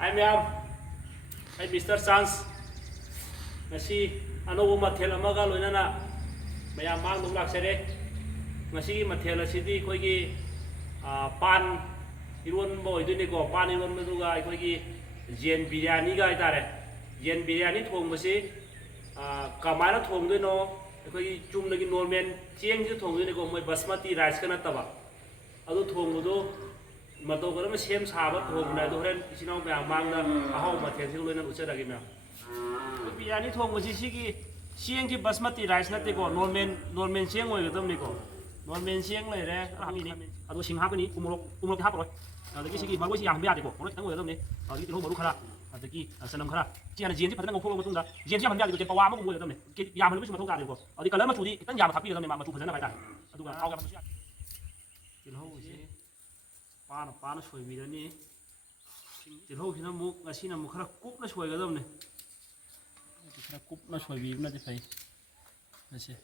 Hai ma'am, hai Mr. Chance. Ngasi anouba mathel amaga loinana mayam mangdum laksare. Ngasi mathel asidi aikoigi pan ironba oidoniko pan ironbaduga aikoigi yen biryani ga haitare. Yen biryani thongbasi kamaina thongdoino aikoigi chumnagi normal chengsi thongdoiniko moi basmati rice ka nattaba. Adu thongbado matau kadam sem saba thongbna adu horen isinau mayam mangda ahau mathel si loina ucheragi ma'am. Biryani thongbasi sigi chengsi basmati rice natteko normal cheng oigadamniko. Normal cheng leire hapini adu sing hapani umrok haproi. Adagi sigi maroi si yang biadiko maroi tang oigadamni. Adagi tilo maru khara adagi sanam khara chiana jensi phatna ngokho matungda jensi yam biadiko jen pawa ma ngoi gadamni. Yam lu bisu mathau gadiko. Adagi kalam machudi kitang yam thapi gadamni ma matu phajana baita. Aduga auga masu ya. Tilhau si pana soibirani. Tilhau sina mu ngasina mu khara kupna soigadamni. Khara kupna soibirna de phai. Ase.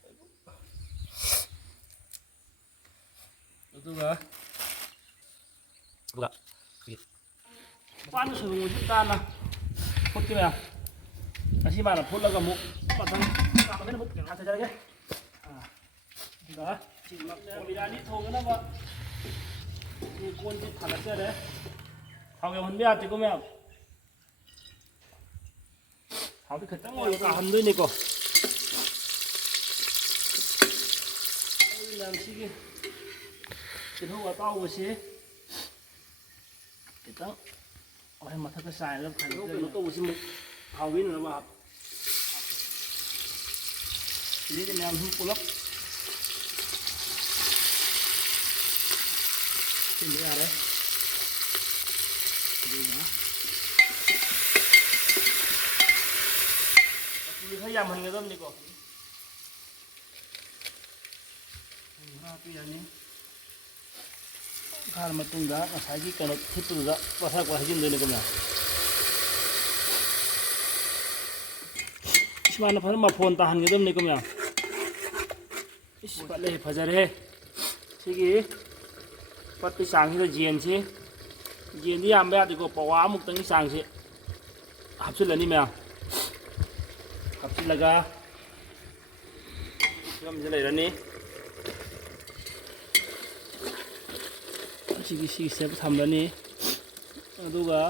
Aduga pan soibung tana putki ya. Kasi mana phulaga mu patang kamena mu kata jarage. Da biryani thongna ba ni konji thalakare. Hawge honbe ati ko ma'am. Hawge khatang oi ka hamdoi ni ko. Oi lam sigi tilhau atawbasi kitang oi mathaka sai la phai no to usi hawin na ba ini ni nam hu pulak ini are ini na aku khayam han gadam ni ko rapi ani khar matungda asagi kano thituda pasa ko hajin dene ko na ismana phar ma phone ta han gedam ne ko ya is pale phajare sigi patti sang hi jen si jen di am ba di ko pawa muk tang sang si hapsul ani ma hapsul laga gam jale rani sigi sep thamrani aduga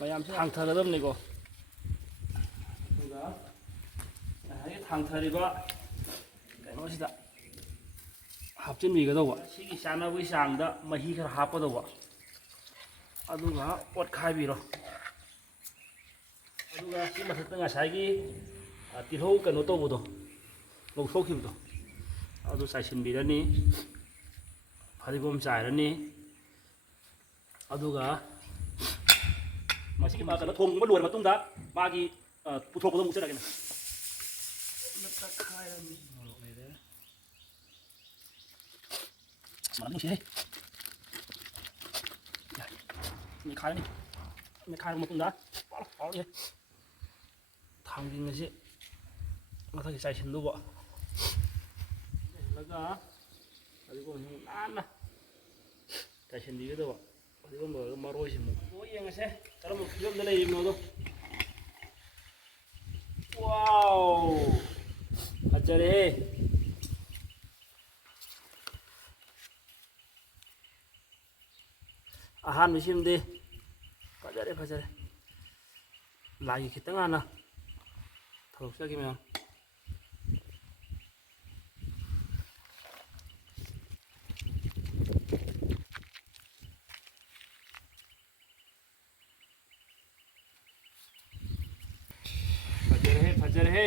mayam se hangthagadamni ko aduga ai hangthariba kaino sida hapchin bigadawba sigi sanabui sangda mahi khara hapadawba aduga pot khaibiro aduga si mathakta ngasai tilhau kaino tawbodo lawsokhibdo adu saisinbirani Harigom chairani aduga masih ma kana thong ma luar matungda magi puthok ko muchara kena natta khairani lere mana sih ni khairani matungda pal ye thanging ase mathaki sai sindu ba laga Adigo nana tashin di gitu, adigo maroi sih mu. Oh iya nggak sih? Kalau mau film dari ini tuh. Wow, ajar deh. Ahan musim deh. Fajar deh. Lagi kita ngana. Terus lagi memang. Fajar he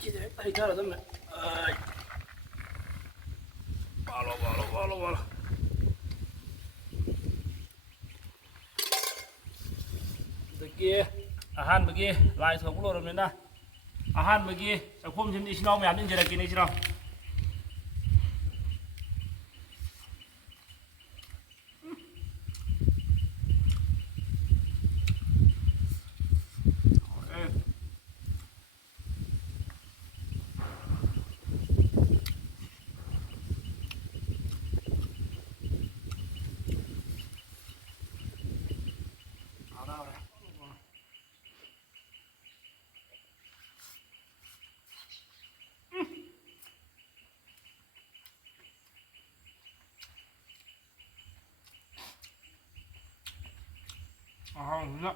kita tadi cara tu mana balo bagi ahan bagi lai thong pulau ramai na ahan bagi sakum sini sinau mayam ni jerak ini sinau ꯅ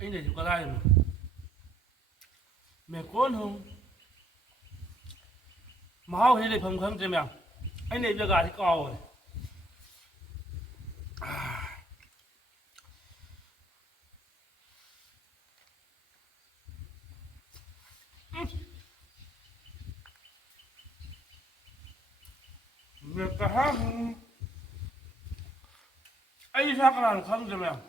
ꯑꯩꯅꯁꯨ ꯀꯗꯥꯏꯗꯅꯣ ꯃꯦꯀꯣꯟ ꯍꯣꯡ ꯃꯍꯥꯎꯁꯤ ꯂꯩꯐꯝ ꯈꯪꯗ꯭ꯔꯦ ꯃꯌꯥꯝ ꯑꯩꯅ ꯂꯩꯕ ꯖꯒꯥꯁꯤ ꯀꯥꯎꯔꯦ ꯑꯩ ꯏꯁꯥ ꯀꯅꯥꯅꯣ ꯈꯪꯗ꯭ꯔꯦ ꯃꯌꯥꯝ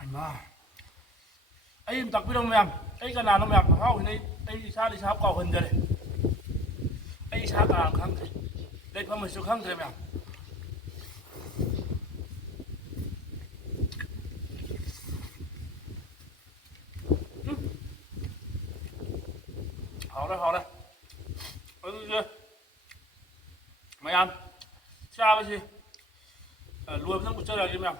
ꯑꯩꯃ ꯑꯩ ꯑꯃ ꯇꯥꯛꯄꯤꯔꯝꯃꯣ ꯃꯌꯥꯝ ꯑꯩ ꯀꯅꯥꯅꯣ ꯃꯌꯥꯝ ꯃꯍꯥꯎꯁꯤꯅ ꯑꯩ ꯏꯁꯥ ꯀꯥꯎꯍꯟꯖꯔꯦ ꯑꯩ ꯏꯁꯥ ꯀꯅꯥꯅꯣ ꯈꯪꯗ꯭ꯔꯦ ꯂꯩꯐꯝ ꯑꯁꯤꯁꯨ ꯈꯪꯗ꯭ꯔꯦ ꯃꯌꯥꯝ ꯍꯥꯎꯔꯦ ꯑꯗꯨꯗꯤ ꯃꯌꯥꯝ ꯆꯥꯕꯁꯤ ꯂꯣꯏꯕꯗꯪ ꯎꯠꯆꯔꯛꯑꯒꯦ ꯃꯌꯥꯝ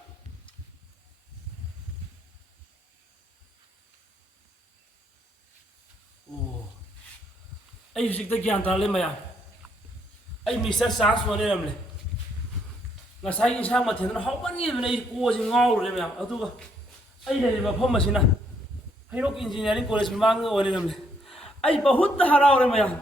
ꯑꯣ ꯑꯩ ꯍꯧꯖꯤꯛꯇ ꯒ꯭ꯌꯥꯟ ꯇꯥꯔꯛꯂꯦ ꯃꯌꯥꯝ ꯑꯩ ꯃꯤꯁꯇꯔ ꯆꯥꯟꯁ ꯑꯣꯏ ꯂꯩꯔꯝꯂꯦ ꯉꯁꯥꯏꯒꯤ ꯏꯟꯁꯥꯡ ꯃꯊꯦꯜꯗꯨꯅ ꯍꯥꯎꯃꯟꯈꯤꯗꯅ ꯑꯩ ꯀꯣꯁꯤ ꯉꯥꯎꯔꯨꯔꯦ ꯃꯌꯥꯝ ꯑꯗꯨꯒ ꯑꯩ ꯂꯩꯔꯤꯕ ꯃꯐꯝ ꯑꯁꯤꯅ ꯍꯩꯔꯣꯛ ꯏꯟꯖꯤꯅꯤꯌꯥꯔꯤꯡ ꯀꯣꯂꯦꯖ ꯃꯃꯥꯡꯗ ꯑꯣꯏ ꯂꯩꯔꯝꯂꯦ ꯑꯩ ꯕꯍꯨꯠꯇ ꯍꯔꯥꯎꯔꯦ ꯃꯌꯥꯝ